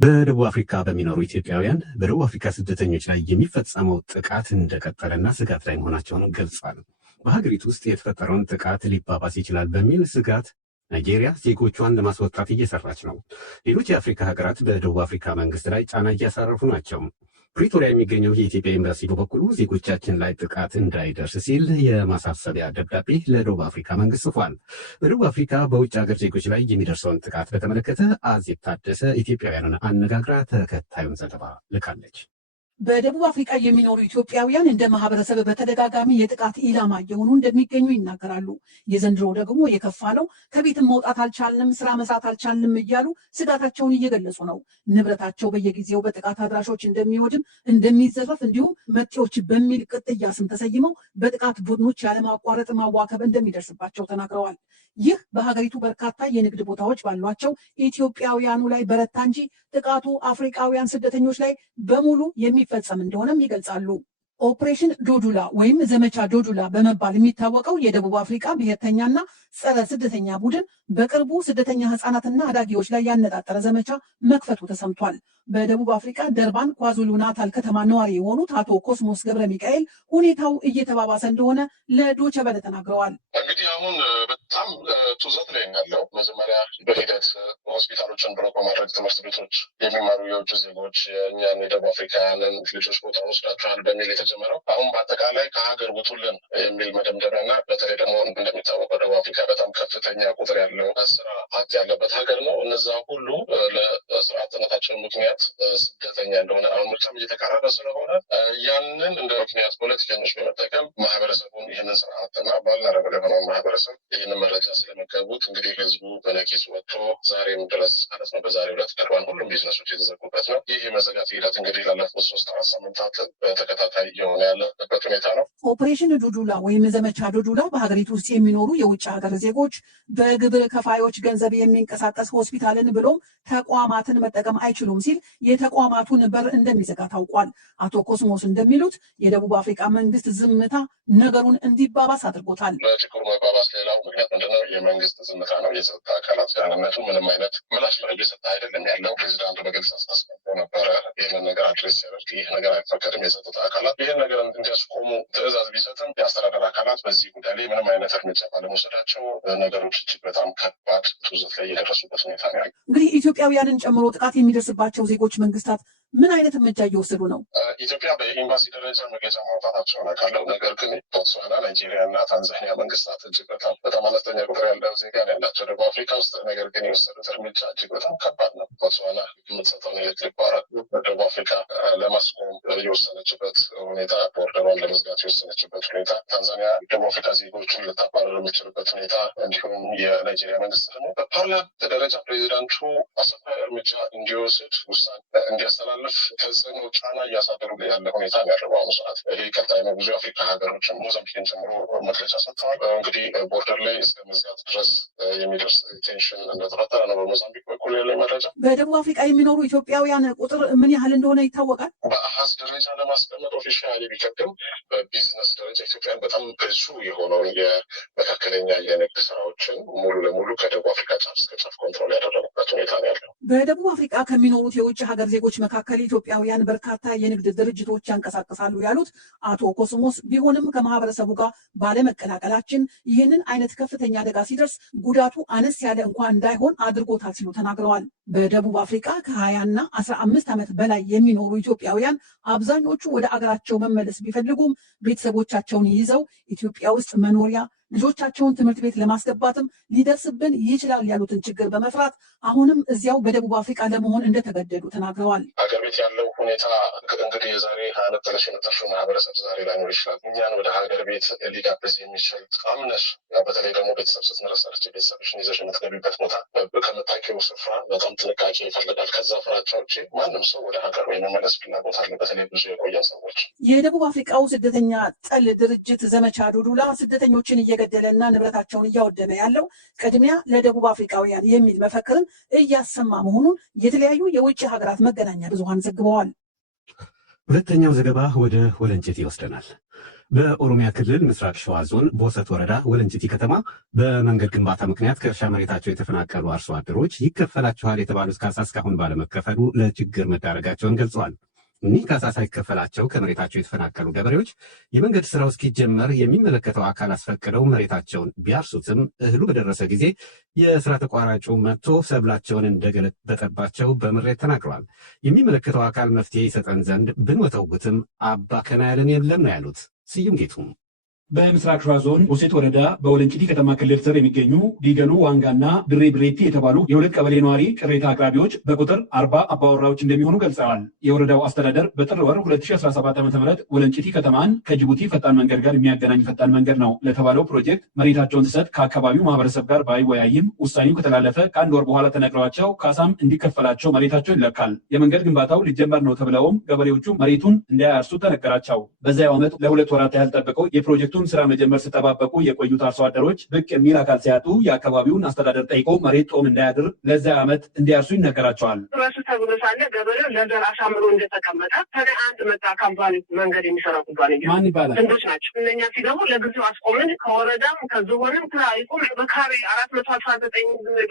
በደቡብ አፍሪካ በሚኖሩ ኢትዮጵያውያን በደቡብ አፍሪካ ስደተኞች ላይ የሚፈጸመው ጥቃት እንደቀጠለና ስጋት ላይ መሆናቸውን ገልጿል። በሀገሪቱ ውስጥ የተፈጠረውን ጥቃት ሊባባስ ይችላል በሚል ስጋት ናይጄሪያ ዜጎቿን ለማስወጣት እየሰራች ነው። ሌሎች የአፍሪካ ሀገራት በደቡብ አፍሪካ መንግስት ላይ ጫና እያሳረፉ ናቸው። ፕሪቶሪያ የሚገኘው የኢትዮጵያ ኤምባሲ በበኩሉ ዜጎቻችን ላይ ጥቃት እንዳይደርስ ሲል የማሳሰቢያ ደብዳቤ ለደቡብ አፍሪካ መንግስት ጽፏል። በደቡብ አፍሪካ በውጭ ሀገር ዜጎች ላይ የሚደርሰውን ጥቃት በተመለከተ አዜብ ታደሰ ኢትዮጵያውያንን አነጋግራ ተከታዩን ዘገባ ልካለች። በደቡብ አፍሪካ የሚኖሩ ኢትዮጵያውያን እንደ ማህበረሰብ በተደጋጋሚ የጥቃት ኢላማ እየሆኑ እንደሚገኙ ይናገራሉ። የዘንድሮ ደግሞ የከፋ ነው። ከቤትም መውጣት አልቻልንም፣ ስራ መስራት አልቻልንም እያሉ ስጋታቸውን እየገለጹ ነው። ንብረታቸው በየጊዜው በጥቃት አድራሾች እንደሚወድም እንደሚዘረፍ፣ እንዲሁም መጤዎች በሚል ቅጥያ ስም ተሰይመው በጥቃት ቡድኖች ያለማቋረጥ ማዋከብ እንደሚደርስባቸው ተናግረዋል። ይህ በሀገሪቱ በርካታ የንግድ ቦታዎች ባሏቸው ኢትዮጵያውያኑ ላይ በረታ እንጂ ጥቃቱ አፍሪካውያን ስደተኞች ላይ በሙሉ የሚፈጸም እንደሆነም ይገልጻሉ። ኦፕሬሽን ዶዱላ ወይም ዘመቻ ዶዱላ በመባል የሚታወቀው የደቡብ አፍሪካ ብሔርተኛና ጸረ ስደተኛ ቡድን በቅርቡ ስደተኛ ህጻናትና አዳጊዎች ላይ ያነጣጠረ ዘመቻ መክፈቱ ተሰምቷል። በደቡብ አፍሪካ ደርባን ኳዙሉ ናታል ከተማ ነዋሪ የሆኑት አቶ ኮስሞስ ገብረ ሚካኤል ሁኔታው እየተባባሰ እንደሆነ ለዶቼ ቬለ ተናግረዋል። እንግዲህ አሁን በጣም ቱዘት ላይ ያለው መጀመሪያ በሂደት ሆስፒታሎችን ብሎክ በማድረግ ትምህርት ቤቶች የሚማሩ የውጭ ዜጎች የእኛን የደቡብ አፍሪካውያንን ልጆች ቦታ ወስዳቸዋል በሚል የተጀመረው አሁን በአጠቃላይ ከሀገር ውጡልን የሚል መደምደሚያ እና በተለይ ደግሞ እንደሚታወቀው ደቡብ አፍሪካ በጣም ከፍተኛ ቁጥር ያለው ስራ አጥ ያለበት ሀገር ነው። እነዛ ሁሉ ለስራ አጥነታቸው ምክንያት ስደተኛ እንደሆነ አሁን ምርጫም እየተቃረበ ስለሆነ ያንን እንደ ምክንያት ፖለቲከኞች በመጠቀም ማህበረሰቡን ይህንን ስራ አጥና ባልናረበ ለሆነው ማህበረሰብ ይህንን መረጃ ስለመገቡት እንግዲህ ህዝቡ በነቂስ ወጥቶ ዛሬም ድረስ ማለት ነው በዛሬው ዕለት ደርባን ሁሉም ቢዝነሶች የተዘጉበት ነው። ይህ የመዘጋት ሂደት እንግዲህ ላለፉት 3-4 ሳምንታት በተከታታይ የሆነ ያለበት ሁኔታ ነው። ኦፕሬሽን ዶዱላ ወይም ዘመቻ ዶዱላ በሀገሪቱ ውስጥ የሚኖሩ የውጭ ሀገር ዜጎች በግብር ከፋዮች ገንዘብ የሚንቀሳቀስ ሆስፒታልን ብሎም ተቋማትን መጠቀም አይችሉም ሲል የተቋማቱን በር እንደሚዘጋ ታውቋል። አቶ ኮስሞስ እንደሚሉት የደቡብ አፍሪካ መንግስት ዝምታ ነገሩን እንዲባባስ አድርጎታል። ለችግሩ መባባስ ሌላው ምክንያት ምንድነው? የመንግስት ዝምታ ነው። የጸጥታ አካላት ያለነቱ ምንም አይነት ምላሽ እየሰጠ አይደለም ያለው። ፕሬዚዳንቱ በግልጽ አስቀምጦ ነበረ ይህንን ነገር አድሬስ ሲያደርግ ይህ ነገር አይፈቀድም። የጸጥታ አካላት ይህን ነገር እንዲያስቆሙ ትዕዛዝ ቢሰጥም የአስተዳደር አካላት በዚህ ጉዳይ ላይ ምንም አይነት እርምጃ ባለመውሰዳቸው ነገሮች እጅግ በጣም ከባድ ቱዘት ላይ የደረሱበት ሁኔታ ነው። እንግዲህ ኢትዮጵያውያንን ጨምሮ ጥቃት የሚደርስባቸው ዜጎች መንግስታት ምን አይነት እርምጃ እየወሰዱ ነው? ኢትዮጵያ በኤምባሲ ደረጃ መግለጫ ማውጣታቸውን አውቃለሁ። ነገር ግን ቦትስዋና፣ ናይጄሪያ እና ታንዛኒያ መንግስታት እጅግ በጣም አነስተኛ ቁጥር ያለው ዜጋ ነው ያላቸው ደቡብ አፍሪካ ውስጥ። ነገር ግን የወሰዱት እርምጃ እጅግ በጣም ከባድ ነው። ቦትስዋና የምትሰጠውን ኤሌክትሪክ ፓወር በደቡብ አፍሪካ ለማስቆም የወሰነችበት ሁኔታ፣ ቦርደሯን ለመዝጋት የወሰነችበት ሁኔታ፣ ታንዛኒያ ደቡብ አፍሪካ ዜጎቹን ልታባረር የምችልበት ሁኔታ፣ እንዲሁም የናይጄሪያ መንግስት ደግሞ በፓርላመንት ደረጃ ፕሬዚዳንቱ አስቸኳይ እርምጃ እንዲወስድ ውሳኔ እንዲያስተላል ተጽዕኖ ጫና እያሳደሩ ያለ ሁኔታ ነው ያለው በአሁኑ ሰዓት። ይህ ቀጣይ ነው። ብዙ የአፍሪካ ሀገሮችን ሞዛምቢክን ጨምሮ መግለጫ ሰጥተዋል። እንግዲህ ቦርደር ላይ እስከ መዝጋት ድረስ የሚደርስ ቴንሽን እንደተፈጠረ ነው በሞዛምቢክ በኩል ያለ መረጃ። በደቡብ አፍሪካ የሚኖሩ ኢትዮጵያውያን ቁጥር ምን ያህል እንደሆነ ይታወቃል? በአሃዝ ደረጃ ለማስቀመጥ ኦፊሻሊ ቢከብድም በቢዝነስ ደረጃ ኢትዮጵያን በጣም ብዙ የሆነውን የመካከለኛ የንግድ ስራዎችን ሙሉ ለሙሉ ከደቡብ አፍሪካ ጫፍ እስከ ጫፍ ኮንትሮል ያደረጉበት ሁኔታ ነው ያለው። በደቡብ አፍሪካ ከሚኖሩት የውጭ ሀገር ዜጎች መካከል ኢትዮጵያውያን በርካታ የንግድ ድርጅቶች ያንቀሳቅሳሉ ያሉት አቶ ኮስሞስ፣ ቢሆንም ከማህበረሰቡ ጋር ባለመቀላቀላችን ይህንን አይነት ከፍተኛ አደጋ ሲደርስ ጉዳቱ አነስ ያለ እንኳን እንዳይሆን አድርጎታል ሲሉ ተናግረዋል። በደቡብ አፍሪካ ከ20 እና 15 ዓመት በላይ የሚኖሩ ኢትዮጵያውያን አብዛኞቹ ወደ አገራቸው መመለስ ቢፈልጉም ቤተሰቦቻቸውን ይዘው ኢትዮጵያ ውስጥ መኖሪያ ልጆቻቸውን ትምህርት ቤት ለማስገባትም ሊደርስብን ይችላል ያሉትን ችግር በመፍራት አሁንም እዚያው በደቡብ አፍሪካ ለመሆን እንደተገደዱ ተናግረዋል። ሀገር ቤት ያለው ሁኔታ እንግዲህ የዛሬ 20 ዓመት ጥለሽ የመጣሽው ማህበረሰብ ዛሬ ላይኖር ይችላል። እኛን ወደ ሀገር ቤት ሊጋብዝ የሚችል አምነሽ በተለይ ደግሞ ቤተሰብ ስትመለሰርች ቤተሰብሽን ይዘሽ የምትገቢበት ቦታ ከምታውቂው ስፍራ በጣም ጥንቃቄ ይፈልጋል። ከዛ ፍራቻ ውጭ ማንም ሰው ወደ ሀገር የመመለስ ፍላጎት አለ። በተለይ ብዙ የቆየ ሰዎች። የደቡብ አፍሪካው ስደተኛ ጠል ድርጅት ዘመቻ ዶዱላ ስደተኞችን እየገደለና ንብረታቸውን እያወደመ ያለው ቅድሚያ ለደቡብ አፍሪካውያን የሚል መፈክርን እያሰማ መሆኑን የተለያዩ የውጭ ሀገራት መገናኛ ብዙሃን ዘግበዋል። ሁለተኛው ዘገባ ወደ ወለንጭት ይወስደናል። በኦሮሚያ ክልል ምስራቅ ሸዋ ዞን ቦሰት ወረዳ ወለንጭቲ ከተማ በመንገድ ግንባታ ምክንያት ከእርሻ መሬታቸው የተፈናቀሉ አርሶ አደሮች ይከፈላቸዋል የተባሉት ካሳ እስካሁን ባለመከፈሉ ለችግር መዳረጋቸውን ገልጸዋል። እኒህ ካሳ ሳይከፈላቸው ከመሬታቸው የተፈናቀሉ ገበሬዎች የመንገድ ስራው እስኪጀመር የሚመለከተው አካል አስፈቅደው መሬታቸውን ቢያርሱትም እህሉ በደረሰ ጊዜ የስራ ተቋራጩ መጥቶ ሰብላቸውን እንደገለበጠባቸው በምሬት ተናግረዋል። የሚመለከተው አካል መፍትሄ ይሰጠን ዘንድ ብንወተውትም አባ ከና ያለን የለም ነው ያሉት። ስዩም ጌቱም በምስራቅ ሸዋ ዞን ቦሰት ወረዳ በወለንጭቲ ከተማ ክልል ስር የሚገኙ ዲገሉ ዋንጋና ድሬ ብሬቲ የተባሉ የሁለት ቀበሌ ነዋሪ ቅሬታ አቅራቢዎች በቁጥር 40 አባወራዎች እንደሚሆኑ ገልጸዋል። የወረዳው አስተዳደር በጥር ወር 2017 ዓ.ም ወለንጭቲ ከተማን ከጅቡቲ ፈጣን መንገድ ጋር የሚያገናኝ ፈጣን መንገድ ነው ለተባለው ፕሮጀክት መሬታቸውን ሲሰጥ ከአካባቢው ማህበረሰብ ጋር ባይወያይም ውሳኔው ከተላለፈ ከአንድ ወር በኋላ ተነግረዋቸው ካሳም እንዲከፈላቸው መሬታቸው ይለካል። የመንገድ ግንባታው ሊጀመር ነው ተብለውም ገበሬዎቹ መሬቱን እንዳያርሱ ተነገራቸው። በዚያው ዓመት ለሁለት ወራት ያህል ጠብቀው የፕሮጀክቱ ስራ መጀመር ሲጠባበቁ የቆዩት አርሶ አደሮች ብቅ የሚል አካል ሲያጡ የአካባቢውን አስተዳደር ጠይቆ መሬት ጦም እንዳያድር ለዚያ ዓመት እንዲያርሱ ይነገራቸዋል። ራሱ ተብሎ ሳለ ገበሬው ለዘር አሳምሮ እንደተቀመጠ ከላይ አንድ መጣ ካምፓኒ መንገድ የሚሰራ ኩባንያ ማን ይባላል? ህንዶች ናቸው። እነኛ ሲገቡ ለጊዜው አስቆምን። ከወረዳም ከዞንም ከይቁም በካሬ 419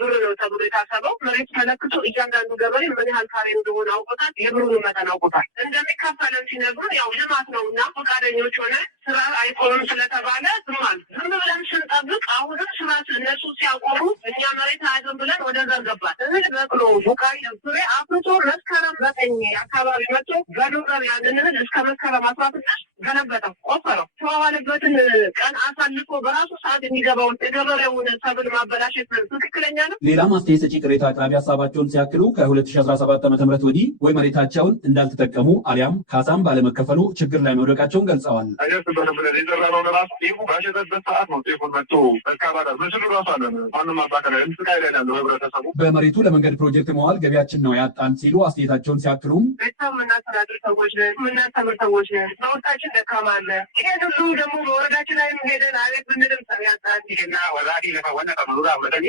ብር ነው ተብሎ የታሰበው። መሬቱ ተለክቶ እያንዳንዱ ገበሬ ምን ያህል ካሬ እንደሆነ አውቆታል። የብሩን መጠን አውቆታል። እንደሚካፈለን ሲነግሩን ያው ልማት ነውና ፈቃደኞች ሆነ ስራ አይቆምም ስለተባለ ዝም ብለን ስንጠብቅ አሁንም ስራ እነሱ ሲያቆሙ እኛ መሬት አያዝም ብለን ወደ ዘር ገባል። እህል በቅሎ ቡቃያ ፍሬ አፍርቶ መስከረም 9 አካባቢ መጥቶ በዶዘር ያንን እህል እስከ መስከረም 16 ገለበጠው፣ ቆፈረው። ተዋዋለበትን ቀን አሳልፎ በራሱ ሰዓት የሚገባውን የገበሬውን ሰብል ማበላሸት ትክክለኛ ነው። ሌላ ማስተያየት ሰጪ ቅሬታ አቅራቢ ሀሳባቸውን ሲያክሉ ከ2017 ዓ.ም ወዲህ ወይ መሬታቸውን እንዳልተጠቀሙ አሊያም ካሳም ባለመከፈሉ ችግር ላይ መውደቃቸውን ገልጸዋል። በመሬቱ ለመንገድ ፕሮጀክት መዋል ገቢያችን ነው ያጣን ሲሉ አስተያየታቸውን ሲያክሉም ቤተሰብ የምናስተዳድር ሰዎች ነን፣ የምናስተምር ሰዎች ነን። በውስጣችን ደካማ አለ። ይሄን ሁሉ ደግሞ በወረዳችን ላይ ሄደን አቤት ብንልም ሰው ያጣን ይሄና ወራዲ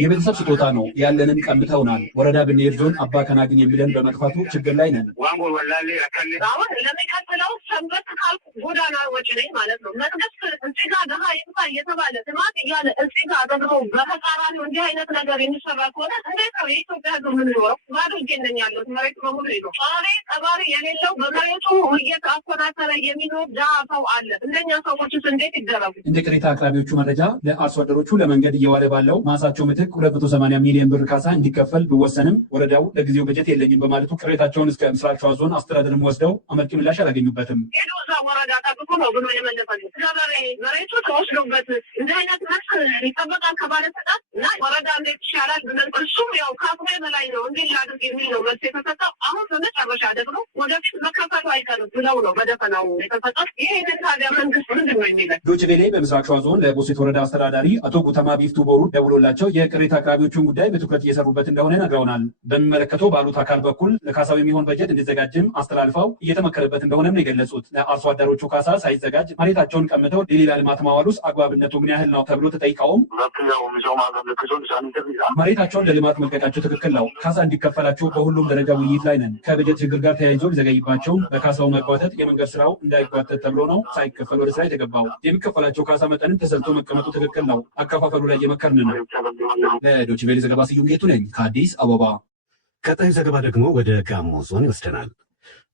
የቤተሰብ ስጦታ ነው ያለንን ቀምተውናል። ወረዳ ብንሄድ ዞን አባ ከና ግን የሚለን በመጥፋቱ ችግር ላይ ነን። አሁን ለሚቀጥለው ሰንበት ካልኩ ጎዳና ወጪ ነኝ ማለት ነው። መንግስት እዚህ ጋር ደሃ ይጥፋ እየተባለ ልማት እያለ እዚህ ጋር ደግሞ በተቃራኒው እንዲህ አይነት ነገር የሚሰራ ከሆነ እንዴት ነው የኢትዮጵያ ሕዝብ የምንኖረው? ባዶ እጄን ነኝ ያለሁት። መሬቱ በሙሉ ነው ጧሪ ቀባሪ የሌለው በመሬቱ እየተኮናተረ የሚኖር ድሃ ሰው አለ። እነኛ ሰዎችስ እንዴት ይደረጉ? እንደ ቅሬታ አቅራቢዎቹ መረጃ ለአርሶ አደሮቹ ለመንገድ እየዋለ ባለው ማሳቸው ምትክ 280 ሚሊዮን ብር ካሳ እንዲከፈል ቢወሰንም ወረዳው ለጊዜው በጀት የለኝም በማለቱ ቅሬታቸውን እስከ ምስራቅ ሸዋ ዞን አስተዳደርም ወስደው አመርቂ ምላሽ አላገኙበትም። ሄዶ እዛ ወረዳ ጠብቆ ነው ብሎ የመለሰል ገበሬ መሬቱ ተወስዶበት እንዲህ አይነት መልስ ይጠበቃል ከባለስልጣን እና ወረዳ እንዴት ይሻላል ብለን እሱም ያው ከአቅሜ በላይ ነው እንዲህ ላድርግ የሚል ነው መልስ የተሰጠው። አሁን በመጨረሻ ደግሞ ወደፊት መከፈቱ አይቀርም ብለው ነው በደፈናው የተሰጠው። ይህንን ታዲያ መንግስት ምንድን ነው የሚለው? ዶይቼ ቬለ በምስራቅ ሸዋ ዞን ለቦሰት ወረዳ አስተዳዳሪ አቶ ጉተማ ቢፍቱ ቦሩ ደውሎላቸው የቅሬታ አቅራቢዎቹን ጉዳይ በትኩረት እየሰሩበት እንደሆነ ነግረውናል። በሚመለከተው ባሉት አካል በኩል ለካሳው የሚሆን በጀት እንዲዘጋጅም አስተላልፈው እየተመከረበት እንደሆነ ነው የገለጹት። ለአርሶ አደሮቹ ካሳ ሳይዘጋጅ መሬታቸውን ቀምተው ለሌላ ልማት ማዋሉስ አግባብነቱ ምን ያህል ነው ተብሎ ተጠይቀውም መሬታቸውን ለልማት መልቀቃቸው ትክክል ነው፣ ካሳ እንዲከፈላቸው በሁሉም ደረጃ ውይይት ላይ ነን። ከበጀት ችግር ጋር ተያይዞ ሊዘገይባቸው በካሳው መጓተት የመንገድ ስራው እንዳይጓተት ተብሎ ነው ሳይከፈል ወደ ስራ የተገባው። የሚከፈላቸው ካሳ መጠንም ተሰልቶ መቀመጡ ትክክል ነው። አከፋፈሉ ላይ እየመከርን ነው። ለዶይቼ ቬለ ዘገባ ስዩም ጌቱ ነኝ ከአዲስ አበባ። ቀጣዩ ዘገባ ደግሞ ወደ ጋሞ ዞን ይወስደናል።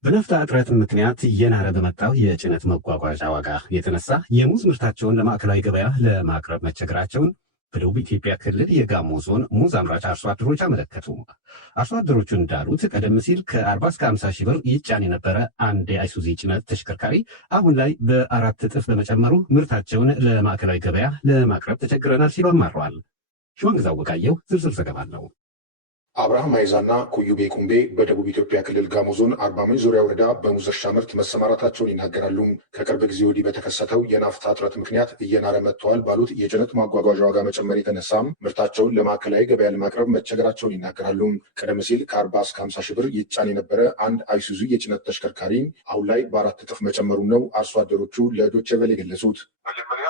በናፍጣ እጥረት ምክንያት እየናረ በመጣው የጭነት መጓጓዣ ዋጋ የተነሳ የሙዝ ምርታቸውን ለማዕከላዊ ገበያ ለማቅረብ መቸገራቸውን በደቡብ ኢትዮጵያ ክልል የጋሞ ዞን ሙዝ አምራች አርሶ አደሮች አመለከቱ። አርሶ አደሮቹ እንዳሉት ቀደም ሲል ከ40 እስከ 50 ሺህ ብር ይጫን የነበረ አንድ የአይሱዚ ጭነት ተሽከርካሪ አሁን ላይ በ4 እጥፍ በመጨመሩ ምርታቸውን ለማዕከላዊ ገበያ ለማቅረብ ተቸግረናል ሲሉ አማረዋል። ሸዋንግዛው ወቃየው ዝርዝር ዘገባ አለው። አብርሃም አይዛና ኩዩቤ ቁምቤ በደቡብ ኢትዮጵያ ክልል ጋሞ ዞን አርባ ምንጭ ዙሪያ ወረዳ በሙዝ እርሻ ምርት መሰማራታቸውን ይናገራሉ። ከቅርብ ጊዜ ወዲህ በተከሰተው የናፍጣ እጥረት ምክንያት እየናረ መጥተዋል ባሉት የጭነት ማጓጓዣ ዋጋ መጨመር የተነሳም ምርታቸውን ለማዕከላዊ ገበያ ለማቅረብ መቸገራቸውን ይናገራሉ። ቀደም ሲል ከ40 እስከ 50 ሺህ ብር ይጫን የነበረ አንድ አይሱዙ የጭነት ተሽከርካሪ አሁን ላይ በ4 እጥፍ መጨመሩን ነው አርሶ አደሮቹ ለዶይቼ ቬለ የገለጹት። መጀመሪያ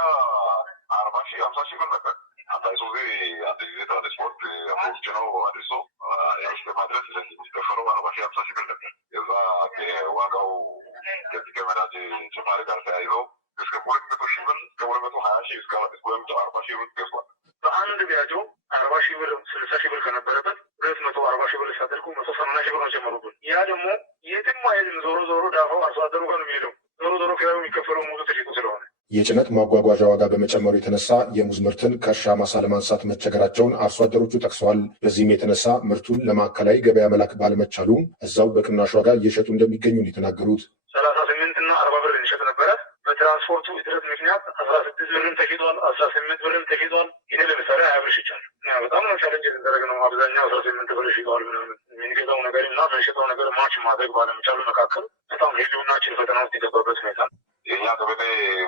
40 ሺህ 50 ሺህ ብር ነበር። አይሱዙ አንድ ጊዜ ትራንስፖርት አፕሮች ነው አድርሶ ለማድረስ የሚከፈለው 40 ሺህ 50 ሺህ ብር ነበር። የዛ ዋጋው ከዚህ ከመዳጅ ጭማሪ ጋር ተያይዞ እስከ 200,000 ብር እስከ 220,000 እስከ 240,000 ብር ገዝቷል። በአንድ ቢያጆ 40,000 ብር 60,000 ብር ከነበረበት 240,000 ብር ሲያደርጉ 180,000 ብር ነው ጨመሩብን። ያ ደግሞ የትም አይልም። ዞሮ ዞሮ ዳፋው አርሶ አደሩ ጋር ነው የሚሄደው። ዞሮ ዞሮ ኪራዩ የሚከፈለው ሙሉ ተሽጦ ስለሆነ የጭነት ማጓጓዣ ዋጋ በመጨመሩ የተነሳ የሙዝ ምርትን ከእርሻ ማሳ ለማንሳት መቸገራቸውን አርሶ አደሮቹ ጠቅሰዋል። በዚህም የተነሳ ምርቱን ለማዕከላዊ ገበያ መላክ ባለመቻሉ እዛው በቅናሽ ዋጋ እየሸጡ እንደሚገኙ ነው የተናገሩት። 38 እና 40 ብር እንሸጥ ነበረ። በትራንስፖርቱ እጥረት ምክንያት 16 ብርም ተሽጧል፣ 18 ብርም ተሽጧል። ይሄ ለምሳሌ 20 ብር ሽጫል። በጣም ነው ቻሌንጅ የተደረገ ነው። አብዛኛው 18 ብር ሽጧል። የምንገዛው ነገር እና የምንሸጠው ነገር ማች ማድረግ ባለመቻሉ መካከል በጣም ህልውናችን ፈተና ውስጥ የገባበት ሁኔታ ነው። የእኛ ገበሬ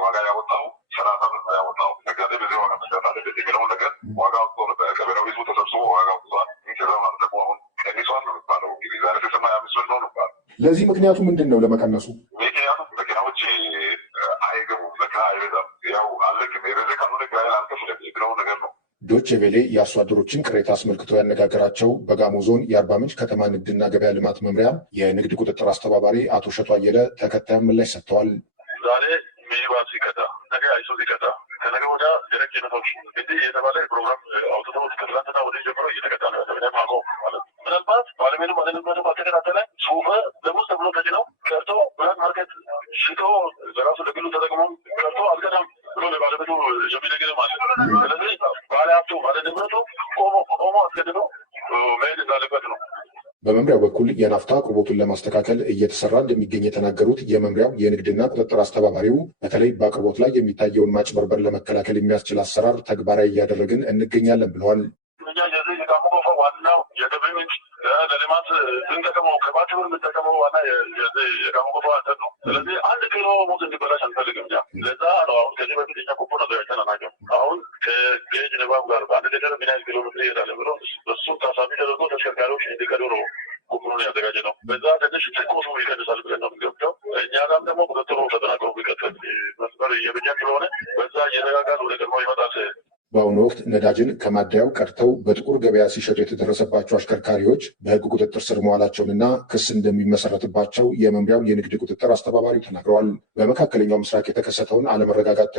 ዋጋ ያወጣው 30 ብር ያወጣው ነገር ብዙ ዋጋ መስጠት አለበት የሚለው ነገር ዋጋ ወጥቶ ነበር። ገበሬው ህዝቡ ተሰብስቦ ዋጋ ወጥቷል። የሚገዛው ማለት ደግሞ አሁን ቀንሷል ነው የሚባለው። እንግዲህ ዛሬ ተሰማ 25 ብር ነው ነበር። ለዚህ ምክንያቱ ምንድን ነው? ለመቀነሱ ምክንያቱ መኪናዎች አይገቡም፣ መኪና አይበዛም። ያው አለቅም የበለ ካልሆነ ጋር አልከፍለም የሚለው ነገር ነው። ዶቼ ቬሌ የአርሶ አደሮችን ቅሬታ አስመልክቶ ያነጋገራቸው በጋሞ ዞን የአርባ ምንጭ ከተማ ንግድና ገበያ ልማት መምሪያ የንግድ ቁጥጥር አስተባባሪ አቶ እሸቱ አየለ ተከታዩን ምላሽ ሰጥተዋል። ዛሬ ሚኒባስ ሲቀጣ፣ ነገ አይሱዙ ሲቀጣ፣ ከነገ ወዲያ ደረቅ ጭነቶች እንዲህ የተባለ ፕሮግራም አውጥተው ከትላንትና ወዲህ ጀምሮ እየተቀጣ ነው ያለ ማቆም ማለት ነው። ምናልባት ባለሜኑ ባለንበደ ባልተከታተለ ሱፈ ደሞዝ ተብሎ ተጭነው ቀርቶ ብላክ ማርኬት ሽጦ በራሱ ለግሉ ተጠቅሞ ቀርቶ አልገዳም ብሎ ለባለቤቱ የሚነግር ማለት ነው። ስለዚህ ባለሀብቱ ባለንብረቱ ቆሞ አስገድዶ መሄድ እንዳለበት ነው። በመምሪያው በኩል የናፍታ አቅርቦቱን ለማስተካከል እየተሰራ እንደሚገኝ የተናገሩት የመምሪያው የንግድና ቁጥጥር አስተባባሪው በተለይ በአቅርቦት ላይ የሚታየውን ማጭበርበር ለመከላከል የሚያስችል አሰራር ተግባራዊ እያደረግን እንገኛለን ብለዋል። እኛ የዚህ የጋሞ ጎፋ ዋናው የገቢ ምንጭ ለልማት ስንጠቀመው ከባች ብር የምንጠቀመው ዋና የጋሞ ጎፋ እንትን ነው። ስለዚህ 1 ኪሎ ሙዝ እንዲበላሽ አንፈልግም። ለዛ ነው አሁን ከዚህ በፊት እኛ ኩፖ ነው ያጨናናቸው። አሁን ከጌጅ ንባብ ጋር በአንድ ሊትር ምን ያህል ኪሎ ሜትር ይሄዳል ብሎ እሱ ታሳቢ ተደርጎ ተሽከርካሪዎች እንዲቀዱ ነው ኩፖኑን ያዘጋጀ ነው። በዛ ትንሽ ትኮሱ ይቀንሳል ብለን ነው የምንገብተው። እኛ ጋም ደግሞ ቁጥጥሩ ተጠናክሮ ቢቀጥል መስመር እየበጀን ስለሆነ በዛ እየተጋጋል ወደ ቀድሞ ይመጣል። በአሁኑ ወቅት ነዳጅን ከማደያው ቀድተው በጥቁር ገበያ ሲሸጡ የተደረሰባቸው አሽከርካሪዎች በሕግ ቁጥጥር ስር መዋላቸውንና ክስ እንደሚመሰረትባቸው የመምሪያው የንግድ ቁጥጥር አስተባባሪው ተናግረዋል። በመካከለኛው ምስራቅ የተከሰተውን አለመረጋጋት